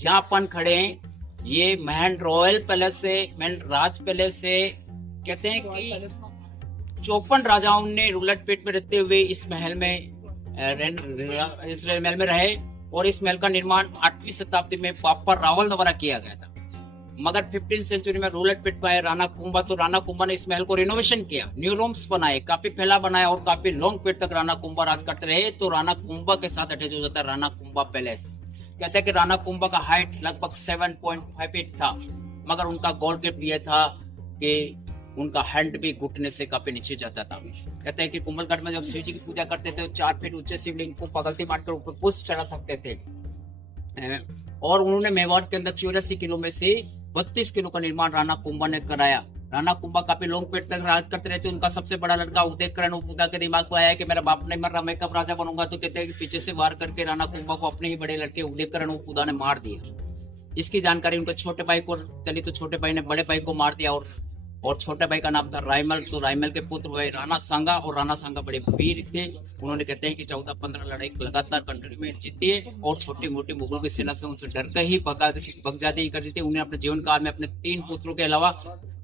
जहाँ अपन खड़े हैं ये महन रॉयल पैलेस है, महन राज पैलेस है। कहते हैं कि 54 राजाओं ने रूलट पेट में रहते हुए इस महल में इस महल में रहे, और इस महल का निर्माण 8वीं शताब्दी में पापा रावल द्वारा किया गया था। मगर 15वीं सेंचुरी में रूलट पेट में आए राणा कुंभा, तो राणा कुंभा ने इस महल को रिनोवेशन किया, न्यू रूम्स बनाए, काफी फैला बनाया, और काफी लॉन्ग पीरियड तक राणा कुंभा राज करते रहे। तो राणा कुंभा के साथ अटैच हो जाता है राणा कुंभा पैलेस। कहते हैं कि राणा कुंभा का हाइट लगभग 7.5 फीट था, मगर उनका गोल्ड गिफ्ट यह था कि उनका हैंड भी घुटने से काफी नीचे जाता था। कहते हैं कि कुंभलगढ़ में जब शिव जी की पूजा करते थे तो 4 फीट ऊंचे शिवलिंग को पगलती मारकर ऊपर पुष्प चढ़ा सकते थे। और उन्होंने मेवाड़ के अंदर 84 किलो में से 32 किलो का निर्माण राणा कुंभा ने कराया। राणा कुंभा काफी लॉन्ग पीरियड तक राज करते रहते। उनका सबसे बड़ा लड़का उदयकरण उपदा के दिमाग में आया कि मेरा बाप नहीं मर रहा, मैं कब राजा बनूंगा। तो कहते हैं कि पीछे से वार करके राणा कुंभा को अपने ही बड़े लड़के उदयकरण उपदा ने मार दिया। इसकी जानकारी उनके छोटे भाई को चली, तो छोटे भाई ने बड़े भाई को मार दिया, और छोटे भाई का नाम था रायमल। तो रायमल के पुत्र हुए राणा सांगा, और राणा सांगा बड़े वीर थे। उन्होंने कहते हैं कि 14-15 लड़ाई लगातार कंट्री में जीती है, और छोटी मोटी मुगलों की सेना से उनसे डर कर ही भग जाती कर दी थी। उन्हें अपने जीवन काल में अपने 3 पुत्रों के अलावा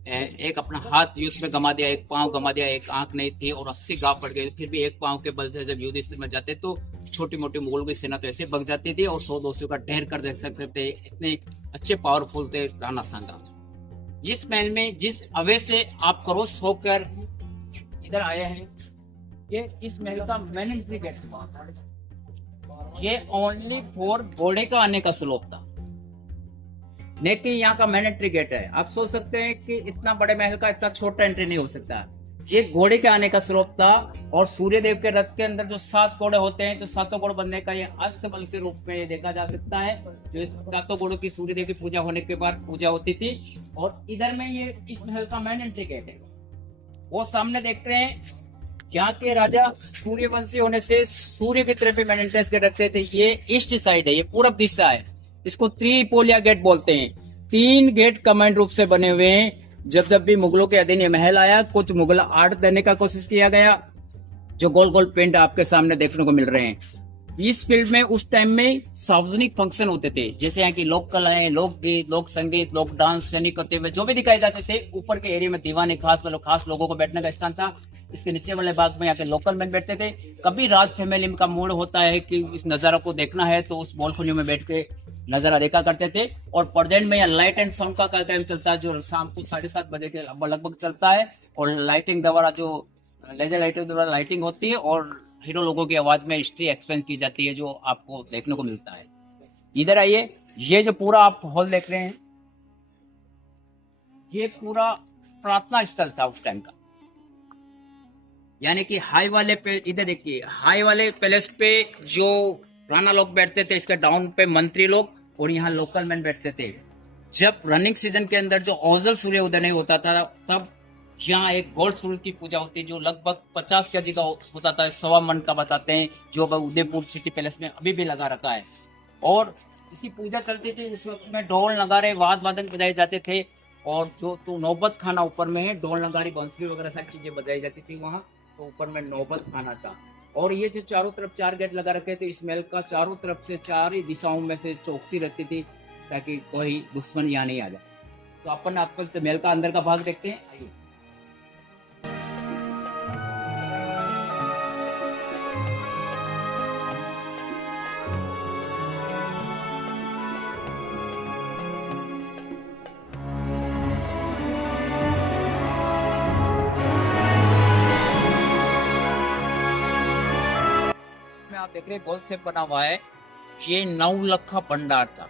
एक अपना हाथ युद्ध में गमा दिया, एक पांव गमा दिया, एक आंख नहीं थी, और 80 घाव पड़ गए। फिर भी एक पांव के बल से जब युद्ध स्थिति में जाते तो छोटी मोटी मुगलों की सेना तो ऐसे भग जाती थी, और 100-200 का ढेर कर देख सकते थे। इतने अच्छे पावरफुल थे राणा सांगा। इस महल में जिस अवे से आप क्रॉस होकर इधर आए हैं, ये इस महल का मेन एंट्री गेट था। ये ओनली फॉर घोड़े का आने का स्लोप था, लेकिन यहाँ का मेन एंट्री गेट है। आप सोच सकते हैं कि इतना बड़े महल का इतना छोटा एंट्री नहीं हो सकता। ये घोड़े के आने का स्लोप था, और सूर्य देव के रथ के अंदर जो 7 घोड़े होते हैं, तो 7 घोड़े बनने का ये अस्तबल के रूप में ये देखा जा सकता है। जो इस 7 घोड़ों की सूर्य देव की पूजा होने के बाद पूजा होती थी। और इधर में ये इस महल का मेन एंट्री गेट है। वो सामने देखते हैं, यहाँ के राजा सूर्यवंशी होने से सूर्य की तरफ मेन एंट्रेंस गेट रखते थे। ये ईस्ट साइड है, ये पूरब दिशा है। इसको त्रिपोलिया गेट बोलते हैं। 3 गेट कमांड रूप से बने हुए हैं। जब भी मुगलों के अधीन ये महल आया, कुछ मुगल आर्ट देने का कोशिश किया गया, जो गोल गोल पेंट आपके सामने देखने को मिल रहे हैं। इस फील्ड में उस टाइम में सार्वजनिक फंक्शन होते थे, जैसे यहाँ की लोक कलाएं, लोकगीत, लोक संगीत, लोक डांस, सैनिक होते हुए जो भी दिखाए जाते थे। ऊपर के एरिया में दीवाने खास लोगों को बैठने का स्थान था। इसके नीचे वाले भाग में यहाँ के लोकल मैन बैठते थे। कभी राज फैमिली का मूड होता है कि इस नजारा को देखना है, तो उस बालकनी में बैठ के नजारा देखा करते थे। और प्रेजेंट में यहाँ लाइट एंड साउंड का कार्यक्रम चलता है, जो शाम को 7:30 बजे के लगभग चलता है। और लाइटिंग द्वारा जो लेजर लाइटिंग द्वारा लाइटिंग होती है, और हीरो लोगों की आवाज में हिस्ट्री एक्सप्लेन की जाती है, जो आपको देखने को मिलता है। इधर आइए, ये जो पूरा आप हॉल देख रहे हैं, ये पूरा प्रार्थना स्थल था उस टाइम का। यानी कि हाई वाले पे, इधर देखिए, हाई वाले पैलेस पे जो राणा लोग बैठते थे, इसके डाउन पे मंत्री लोग, और यहाँ लोकल मैन बैठते थे। जब रनिंग सीजन के अंदर जो ओजल सूर्य उदय नहीं होता था, तब यहाँ एक गोल्ड सूरज की पूजा होती है, जो लगभग 50 kg का होता था, 1.25 मन का बताते हैं, जो उदयपुर सिटी पैलेस में अभी भी लगा रखा है। और इसकी पूजा चलती थी। उस वक्त में ढोल नगारे वाद वादन बजाए जाते थे, और जो तो नौबत खाना ऊपर में है, ढोल नगारी बंसुरी वगैरह सारी चीजें बजाई जाती थी वहाँ। तो ऊपर में नौबत खाना था। और ये जो चारों तरफ 4 गेट लगा रखे थे, इस महल का चारों तरफ से 4 ही दिशाओं में से चौकसी रहती थी, ताकि कोई दुश्मन यहाँ नहीं आ जाए। तो अपन आपको महल का अंदर का भाग देखते हैं, आइए। आप देख रहे हैं गोल से बना हुआ है। ये 9 लाख का भंडार था।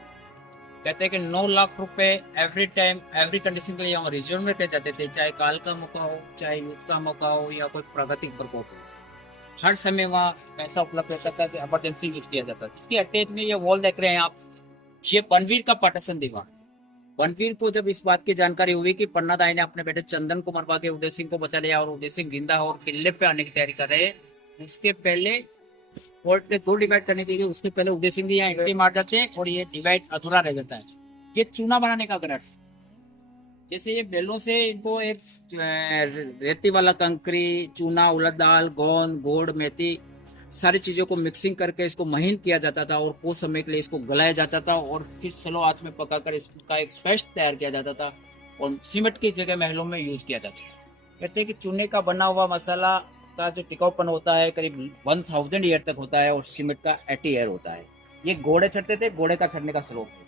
कहते हैं कि 9 लाख रुपए एवरी टाइम एवरी कंडीशन के लिए यहाँ रिजर्व में रखे जाते थे, चाहे काल का मौका हो, चाहे युद्ध का मौका हो, या कोई प्राकृतिक प्रकोप हो। हर समय वहाँ पैसा उपलब्ध रहता था कि इमरजेंसी यूज किया जाता था। इसके अटैच में ये वॉल देख रहे हैं आप, ये बनवीर का पार्टीशन दीवार। बनवीर को जब इस बात की जानकारी हुई कि पन्ना दाई ने अपने बेटे चंदन को मरवा के उदय सिंह को बचा लिया, और उदय सिंह जिंदा है और किले पे आने की तैयारी कर रहे हैं, उसके पहले कोर्ट ने 2 डिवाइड करने के लिए, उसके पहले उदय सिंह यहाँ एंट्री मार जाते हैं, और ये डिवाइड अधूरा रह जाता है। ये चूना बनाने का ग्रट, जैसे ये बैलों से इनको एक रेती वाला कंकरी, चूना, उड़द दाल, गोंद, गुड़, मेथी, सारी चीज़ों को मिक्सिंग करके इसको महीन किया जाता था और कुछ समय के लिए इसको गलाया जाता था और फिर स्लो आंच में पकाकर इसका एक पेस्ट तैयार किया जाता था और सीमेंट की जगह महलों में यूज किया जाता था। कहते हैं कि चूने का बना हुआ मसाला का जो टिकाऊपन होता है करीब 1000 ईयर तक होता है और सीमेंट का 80 ईयर होता है। ये घोड़े चढ़ते थे, घोड़े का चढ़ने का स्लोप है।